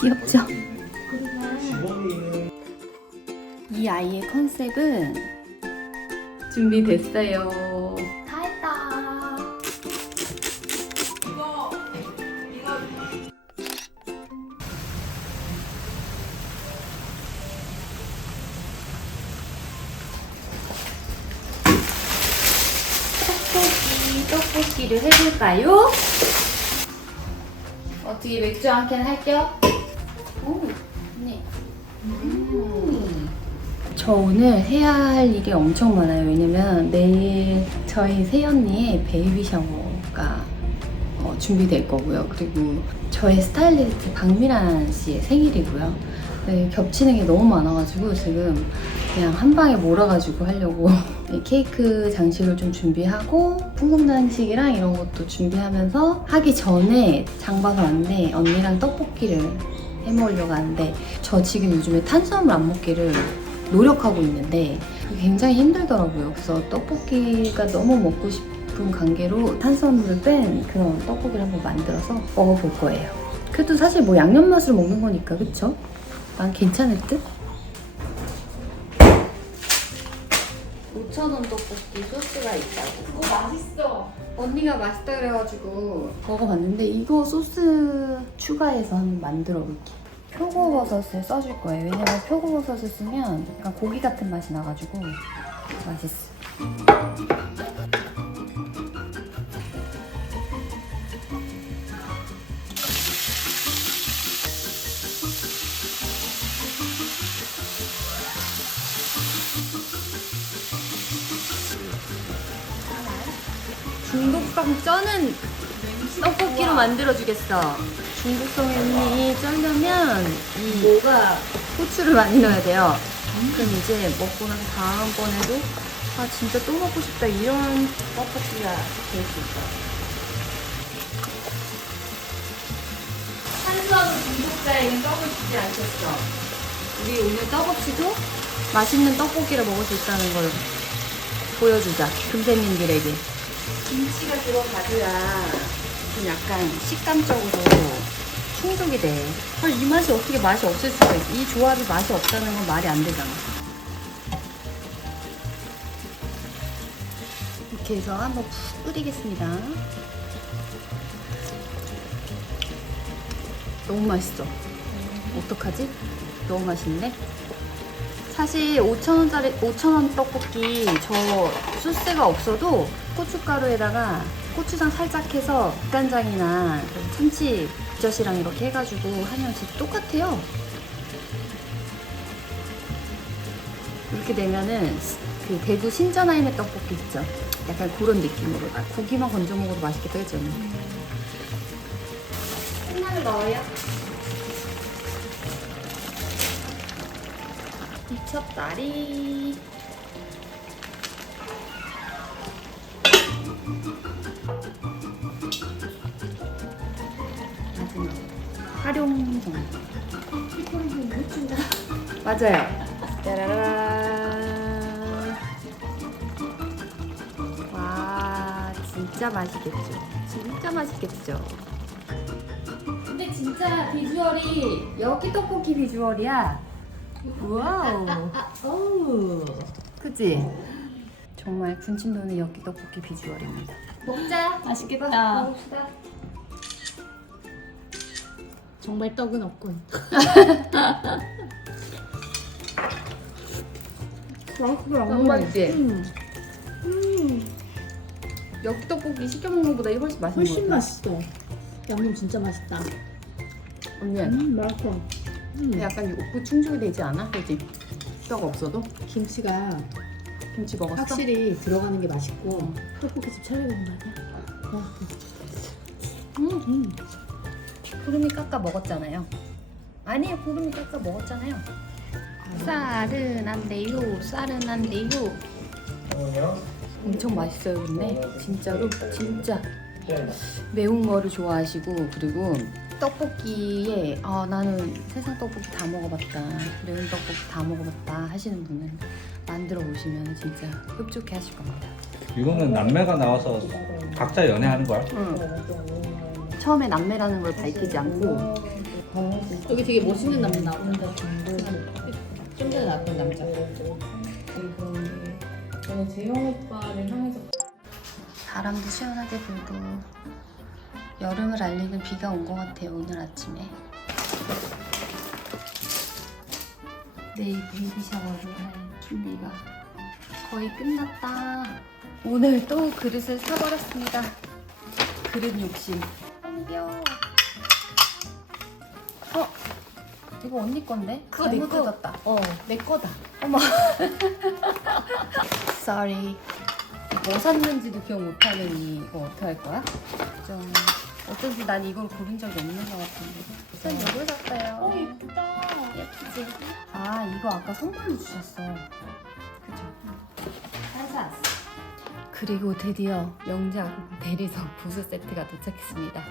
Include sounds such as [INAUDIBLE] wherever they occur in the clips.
귀엽죠? 이 아이의 컨셉은 준비됐어요. 다 했다. 떡볶이, 떡볶이를 해볼까요? 어떻게 맥주 한 캔 할게요? 저 오늘 해야 할 일이 엄청 많아요. 왜냐면 내일 저희 새언니의 베이비 샤워가 어, 준비될 거고요. 그리고 저의 스타일리스트 박미란 씨의 생일이고요. 네, 겹치는 게 너무 많아가지고 지금 그냥 한 방에 몰아가지고 하려고 [LAUGHS] 이 케이크 장식을 좀 준비하고 풍선 장식이랑 이런 것도 준비하면서 하기 전에 장 봐서 왔는데 언니랑 떡볶이를 해 먹으려고 하는데 저 지금 요즘에 탄수화물 안 먹기를 노력하고 있는데 굉장히 힘들더라고요. 그래서 떡볶이가 너무 먹고 싶은 관계로 탄수화물을 뺀 그런 떡볶이를 한번 만들어서 먹어볼 거예요. 그래도 사실 뭐 양념 맛으로 먹는 거니까 그쵸? 난 괜찮을 듯? 5,000원 떡볶이 소스가 있다고. 오 맛있어. 언니가 맛있다 그래가지고 먹어봤는데 이거 소스 추가해서 한번 만들어 볼게요. 표고버섯을 써줄 거예요. 왜냐면 표고버섯을 쓰면 약간 고기 같은 맛이 나가지고 맛있어. 중독성 쩌는 떡볶이로 만들어주겠어. 중독성이 언니 쩌려면 이 뭐가 후추를 많이 넣어야 돼요. 그럼 이제 먹고 나서 다음번에도 아 진짜 또 먹고 싶다 이런 떡볶이가 될 수 있어요. 탄수화물 중독자에겐 떡을 주지 않겠어. 우리 오늘 떡 없이도 맛있는 떡볶이를 먹을 수 있다는 걸 보여주자. 금태님들에게. 김치가 들어가줘야 좀 약간 식감적으로 충족이 돼. 아, 이 맛이 어떻게 맛이 없을 수가 있어. 이 조합이 맛이 없다는 건 말이 안 되잖아. 이렇게 해서 한번 푹 끓이겠습니다. 너무 맛있어. 어떡하지? 너무 맛있는데? 사실 5,000원짜리 5,000원 떡볶이 저 소스가 없어도 고춧가루에다가 고추장 살짝 해서 국간장이나 참치 젓이랑 이렇게 해가지고 하면 진짜 똑같아요. 이렇게 되면은 그 대구 신전아임의 떡볶이 있죠. 약간 그런 느낌으로 아, 고기만 건져 먹어도 맛있겠다 그죠? 콩나물 넣어요. 미쳤다리. 활용정. 맞아요. 짜라란. 와, 진짜 맛있겠죠. 진짜 맛있겠죠. 근데 진짜 비주얼이 여기 떡볶이 비주얼이야. 와우. 어우. 그치? 정말 군침 도는 엽기 떡볶이 비주얼입니다. 먹자. 맛있겠다. 먹읍시다. 정말 떡은 없군. 맛있어. 너무 맛있지? 음. 엽기 떡볶이 시켜 먹는 것보다 이게 훨씬 맛있는 훨씬 것 같아. 맛있어. 양념 진짜 맛있다. 언니, 음, 맛있어. 음. 약간 욕구 충족이 되지 않아? 그지? 떡 없어도? 김치가 김치 먹었어? 확실히 들어가는 게 맛있고 떡볶이집 차려야 아니야? 와, 음, 음. 구름이 깎아 먹었잖아요. 아니에요, 구름이 깎아 먹었잖아요. 쌀은 안 돼요, 쌀은 안 돼요. 엄청 맛있어요, 근데 진짜로 진짜 매운 거를 좋아하시고 그리고 떡볶이에 아 나는 세상 떡볶이 다 먹어봤다 매운 떡볶이 다 먹어봤다 하시는 분은 만들어 보시면 진짜 흡족해 하실 겁니다. 이거는 남매가 나와서 각자 연애하는 거야? 응. 처음에 남매라는 걸 밝히지 않고 여기 되게 멋있는 남자 나오는데 좀 전에 나왔던 남자. 제가 재영 오빠를 향해서 바람도 시원하게 불고 여름을 알리는 비가 온 것 같아요 오늘 아침에. 내일 베이비 샤워를 할 준비가 거의 끝났다. 오늘 또 그릇을 사버렸습니다. 그릇 욕심 뿅 어? 이거 언니 건데? 그거 내 잘못 거. 뜯었다 어 내 거다 [LAUGHS] Sorry. 뭐 샀는지도 기억 못하는 이거 어떻게 할 거야? 좀 어쩐지 난 이걸 고른 적이 없는 것 같은데. 전 이걸 샀어요. 어 예쁘다 예쁘지? 아 이거 아까 선물로 주셨어. 그죠? 잘 샀어. 그리고 드디어 명장 대리석 부스 세트가 도착했습니다.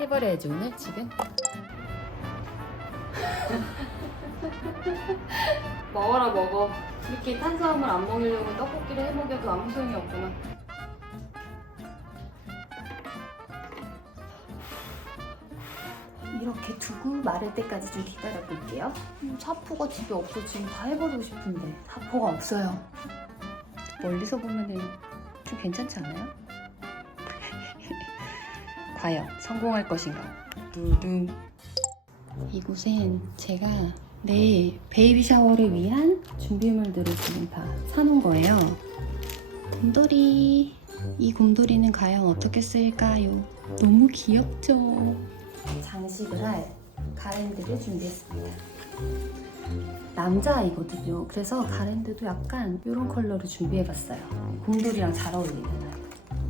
해버려야지 오늘 지금. [LAUGHS] 먹어라 먹어. 이렇게 탄수화물 안 먹이려고 떡볶이를 해 먹여도 아무 소용이 없구나. 이렇게 두고 마를 때까지 좀 기다려 볼게요. 음, 사포가 집에 없어 지금 다 해버리고 싶은데 사포가 없어요. 멀리서 보면은 좀 괜찮지 않아요? 과연 성공할 것인가? 두둥. 이곳엔 제가 내일 베이비 샤워를 위한 준비물들을 지금 다 사놓은 거예요. 곰돌이. 이 곰돌이는 과연 어떻게 쓰일까요? 너무 귀엽죠? 장식을 할 가랜드를 준비했습니다. 남자아이거든요. 그래서 가랜드도 약간 이런 컬러를 준비해봤어요. 곰돌이랑 잘 어울리는.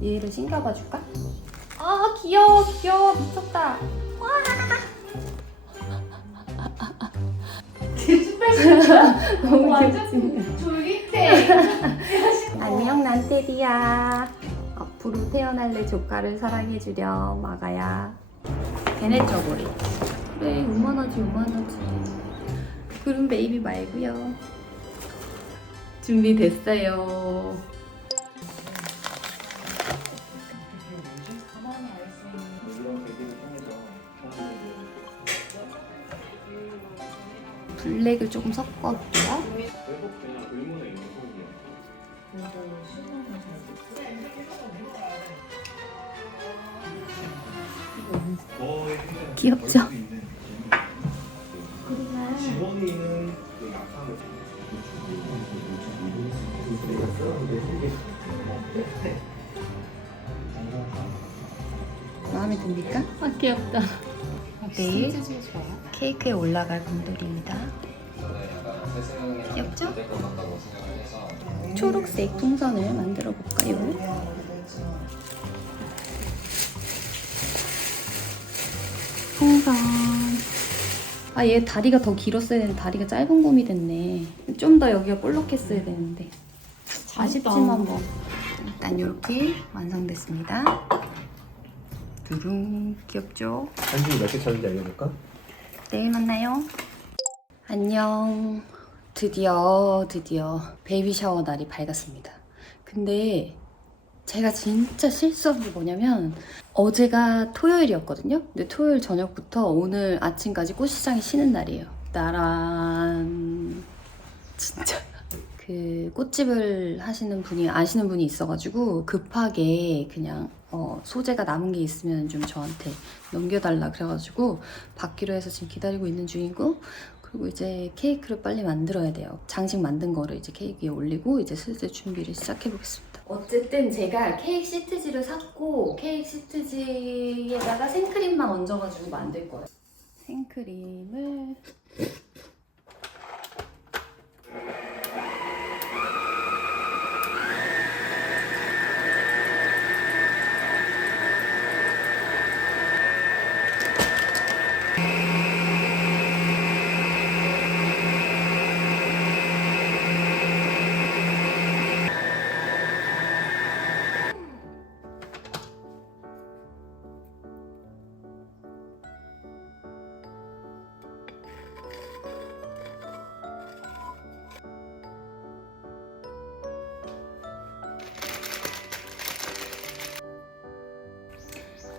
얘를 신겨봐줄까? 아 귀여워 귀여워. 미쳤다. 너무 귀엽지? 졸깃해 [LAUGHS] 안녕 난 테디야. 앞으로 태어날래 조카를 사랑해주렴 마가야. 걔네 쪼고리. 그래 요만하지 요만하지. 구름 베이비 말고요. 준비됐어요 블랙을 조금 섞어볼게요 귀엽죠? 마음에 듭니까? 아 귀엽다 내일 케이크에 올라갈 곰돌이입니다. 귀엽죠? 초록색 풍선을 만들어 볼까요? 풍선. 아, 얘 다리가 더 길었어야 되는데 다리가 짧은 곰이 됐네. 좀 더 여기가 볼록했어야 되는데. 아쉽지만 뭐. 일단 이렇게 완성됐습니다. 두둥 귀엽죠? 한중이 몇개 차는지 알려줄까? 내일 만나요. 안녕. 드디어 드디어 베이비 샤워 날이 밝았습니다. 근데 제가 진짜 실수한 게 뭐냐면 어제가 토요일이었거든요. 근데 토요일 저녁부터 오늘 아침까지 꽃시장이 쉬는 날이에요. 나란 진짜 그 꽃집을 하시는 분이 아시는 분이 있어가지고 급하게 그냥 어, 소재가 남은 게 있으면 좀 저한테 넘겨달라 그래가지고 받기로 해서 지금 기다리고 있는 중이고 그리고 이제 케이크를 빨리 만들어야 돼요. 장식 만든 거를 이제 케이크 위에 올리고 이제 슬슬 준비를 시작해 보겠습니다. 어쨌든 제가 케이크 시트지를 샀고 케이크 시트지에다가 생크림만 얹어가지고 만들 거예요. 생크림을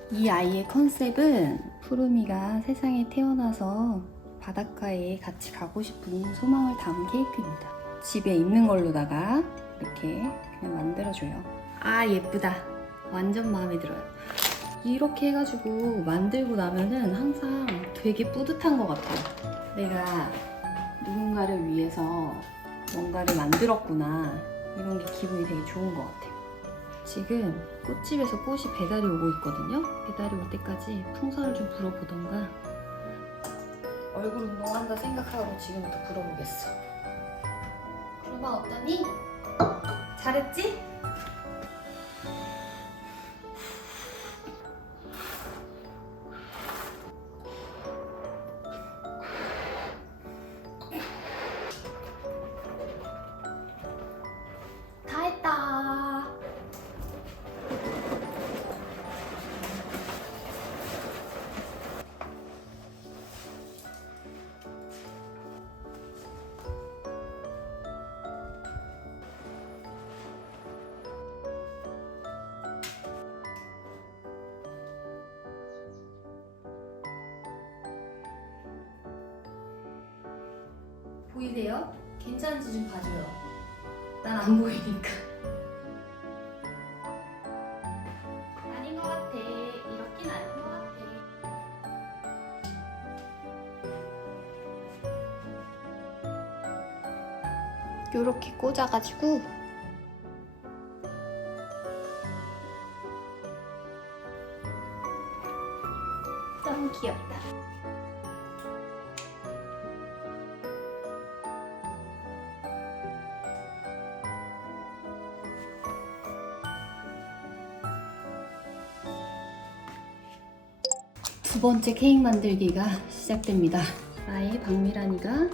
이 아이의 컨셉은 푸르미가 세상에 태어나서 바닷가에 같이 가고 싶은 소망을 담은 케이크입니다. 집에 있는 걸로다가 이렇게 그냥 만들어줘요. 아 예쁘다. 완전 마음에 들어요. 이렇게 해가지고 만들고 나면은 항상 되게 뿌듯한 것 같아요. 내가 누군가를 위해서 뭔가를 만들었구나. 이런 게 기분이 되게 좋은 것 같아요. 지금 꽃집에서 꽃이 배달이 오고 있거든요. 배달이 올 때까지 풍선을 좀 불어보던가 얼굴 운동한다 생각하고 지금부터 불어보겠어. 그러면 어떠니? 잘했지? 보이세요? 괜찮은지 좀 봐줘요. 난 안 보이니까. 아닌 것 같아. 이렇긴 아닌 것 같아. 요렇게 꽂아가지고 너무 귀엽다. 두 번째 케이크 만들기가 시작됩니다. 나의 박미란이가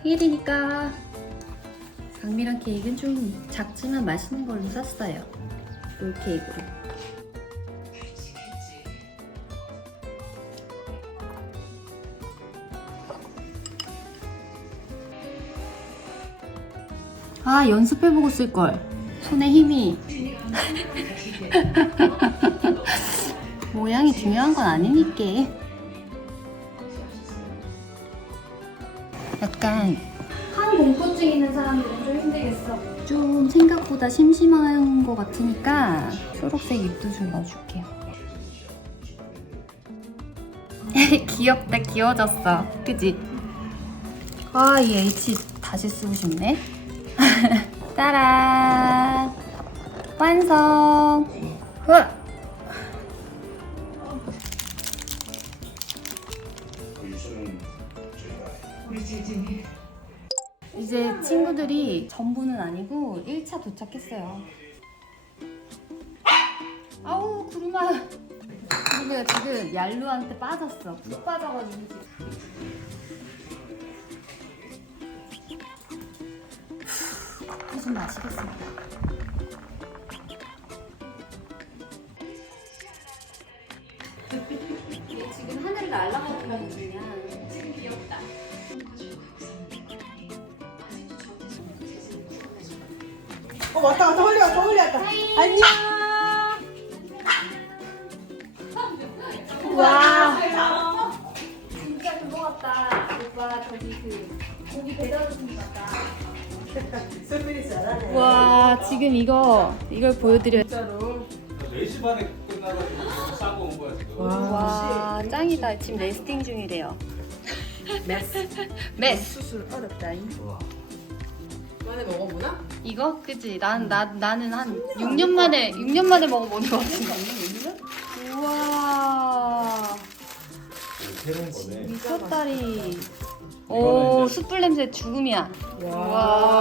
생일이니까 박미란 케이크는 좀 작지만 맛있는 걸로 샀어요. 롤 케이크로. 아 연습해보고 쓸걸 손에 힘이 [LAUGHS] 모양이 중요한 건 아니니까. 약간 한 공포증 있는 사람들은 좀 힘들겠어. 좀 생각보다 심심한 것 같으니까 초록색 잎도 좀 넣어줄게요. [LAUGHS] 귀엽다 귀여워졌어. 그지? 아 이 H 다시 쓰고 싶네. [LAUGHS] 따란! 완성 전부는 아니고 1차 도착했어요. 아우 구름아. 구름이가 지금 얄루한테 빠졌어. 푹 빠져가지고 지금. 좀 마시겠습니다. [LAUGHS] 얘 지금 하늘을 날아가고 있는 중이야. 지금 귀엽다. 어 왔다 왔다 홀리 왔다 홀리 왔다. 안녕. 와. 진짜 그거 같다. 오빠 저기 그 고기 배달 주신 것 같다. 잘하네. 와 지금 이거 이걸 보여드려 진짜로. 4시 반에 끝나가지고 싸고 온 거야 지금. 와 짱이다. 지금 레스팅 중이래요. 메스. 메스. 수술 어렵다 이 번에 먹어보나? 이거? 그지 난 나, 나는 한 6년 만에 6년 만에 먹어보는 것 같은데. 우와. 새로운 거네. 미쳤다리. 오 숯불 냄새 죽음이야. 와.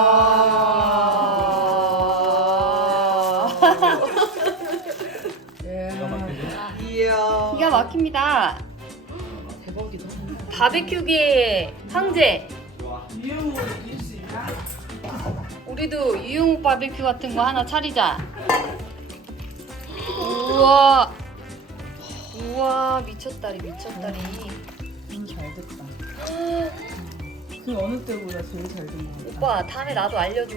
[LAUGHS] 기가 막히지? 이야. 기가 막힙니다. 대박이다. 바베큐계의 황제. 수 있나? 우리도 유용욱 바베큐 같은 거 하나 차리자. 우와. 우와 미쳤다리 미쳤다리. 음, 잘 됐다 그 어느 때보다 제일 잘 된 거 같다 오빠 다음에 나도 알려줘.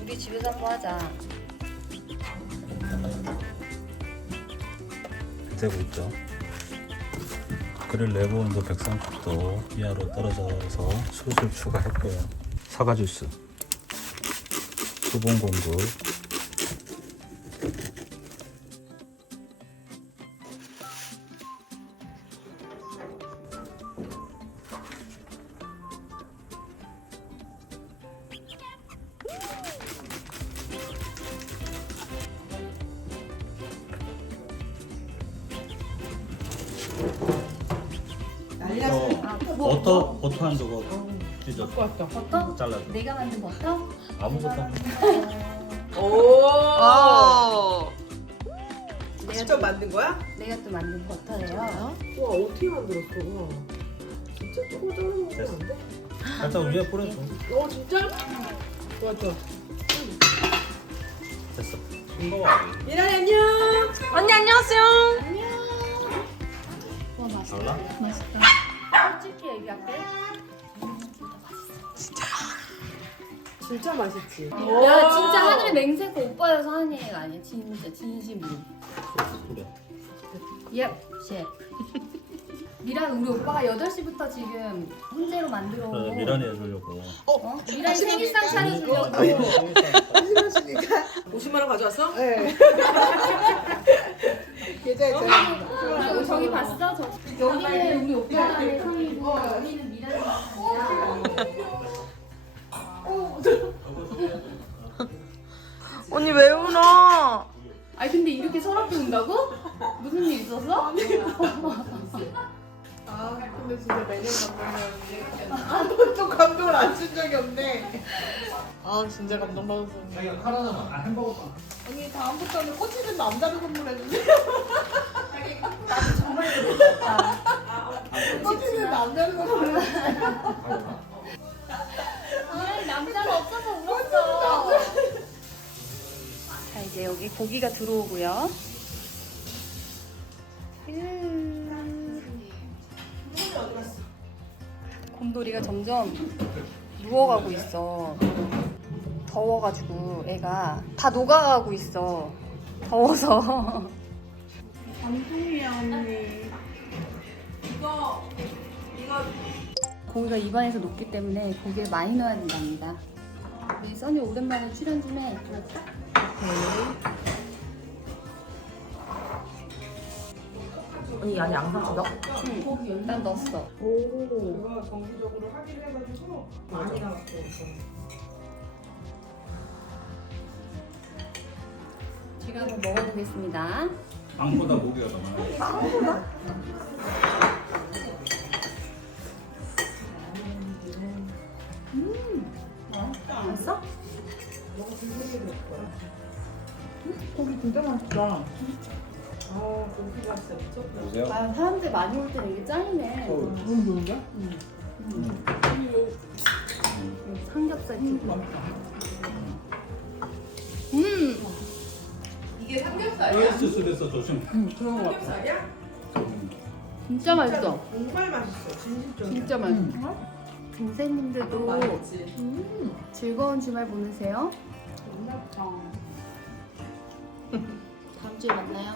우리 집에서 한번 하자. 되고 있죠. 그릴 내부 온도 130도 이하로 떨어져서 숯을 추가했고요. 사과 주스, 수분 공급, 버터 버터 한 조각 찢어 버터? 잘라줘. 내가 만든 버터? 아무것도 오. 내가 직접 또, 만든 거야? 내가 또 만든 버터예요. 와 어떻게 만들었어? 와. 진짜 조금 자르는 거안 돼? 살짝 위에 뿌려줘. 어 진짜? 좋아 좋아. 됐어. 미란이 안녕. 언니 안녕하세요. 와 맛있다. 달라? 맛있다. 솔직히 얘기할게. 진짜 맛있지. 야 진짜 하늘에 맹세코 오빠여서 하는 얘기가 아니야. 진짜 진심으로. 예, 셰프. 미란 우리 오빠가 8시부터 지금 훈제로 만들어. 그래, 미란이 해주려고. 어? 미란이 생일상 차려주려고. 심하시니까 50만 원 가져왔어? 네. [LAUGHS] 계좌에 그리고 저기 봤어? 저, 여기는 우리 오빠가 상이고 여기는 미란이. [LAUGHS] 언니 왜 울어? 아니 근데 이렇게 서럽게 운다고? 무슨 일 있었어? 아 근데 진짜 매년 감동이었는데 한 번도 감동을 안 준 적이 없네. 아 진짜 감동받았어. 자기가 칼 하나만 아, 햄버거 빵. 언니 다음부터는 꽂히는 남자를 선물해주세요. 꽂히는 남자를 선물해주세요. 이제 여기 고기가 들어오고요. 음. 곰돌이가 점점 누워가고 있어. 더워가지고 애가 다 녹아가고 있어. 더워서. 감동이야 언니. 이거 이거 고기가 입안에서 녹기 때문에 고기를 많이 넣어야 된답니다. 우리 써니 오랜만에 출연 좀 해. 언니 안에 양상 넣어? 응, 고기 일단 넣었어. 제가 정기적으로 하기로 해가지고 많이 나왔어. 제가 한번 먹어보겠습니다. 빵보다 고기가 더 많아. 맛있어? 고기 진짜 맛있다. 아 고기가 진짜 미쳤다. 보세요. 아, 사람들 많이 올 때는 이게 짱이네. 너무 좋은데? 삼겹살 튀김. 음, 이게 삼겹살이야? 오이스 숲에서 조심. 삼겹살이야? 진짜 맛있어. 정말 맛있어. 진심적이야. 진짜 맛있어. 동생님들도 맛있지. 즐거운 주말 보내세요. 다 음 주에 만나요.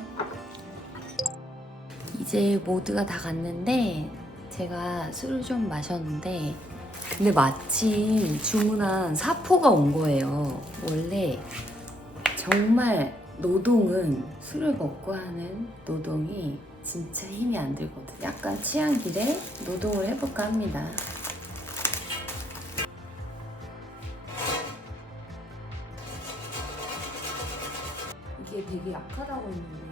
이제 모두가 다 갔는데 제가 술을 좀 마셨는데 근데 마침 주문한 사포가 온 거예요. 원래 정말 노동은 술을 먹고 하는 노동이 진짜 힘이 안 들거든. 약간 취향길에 노동을 해볼까 합니다. 되게 약하다고 했는데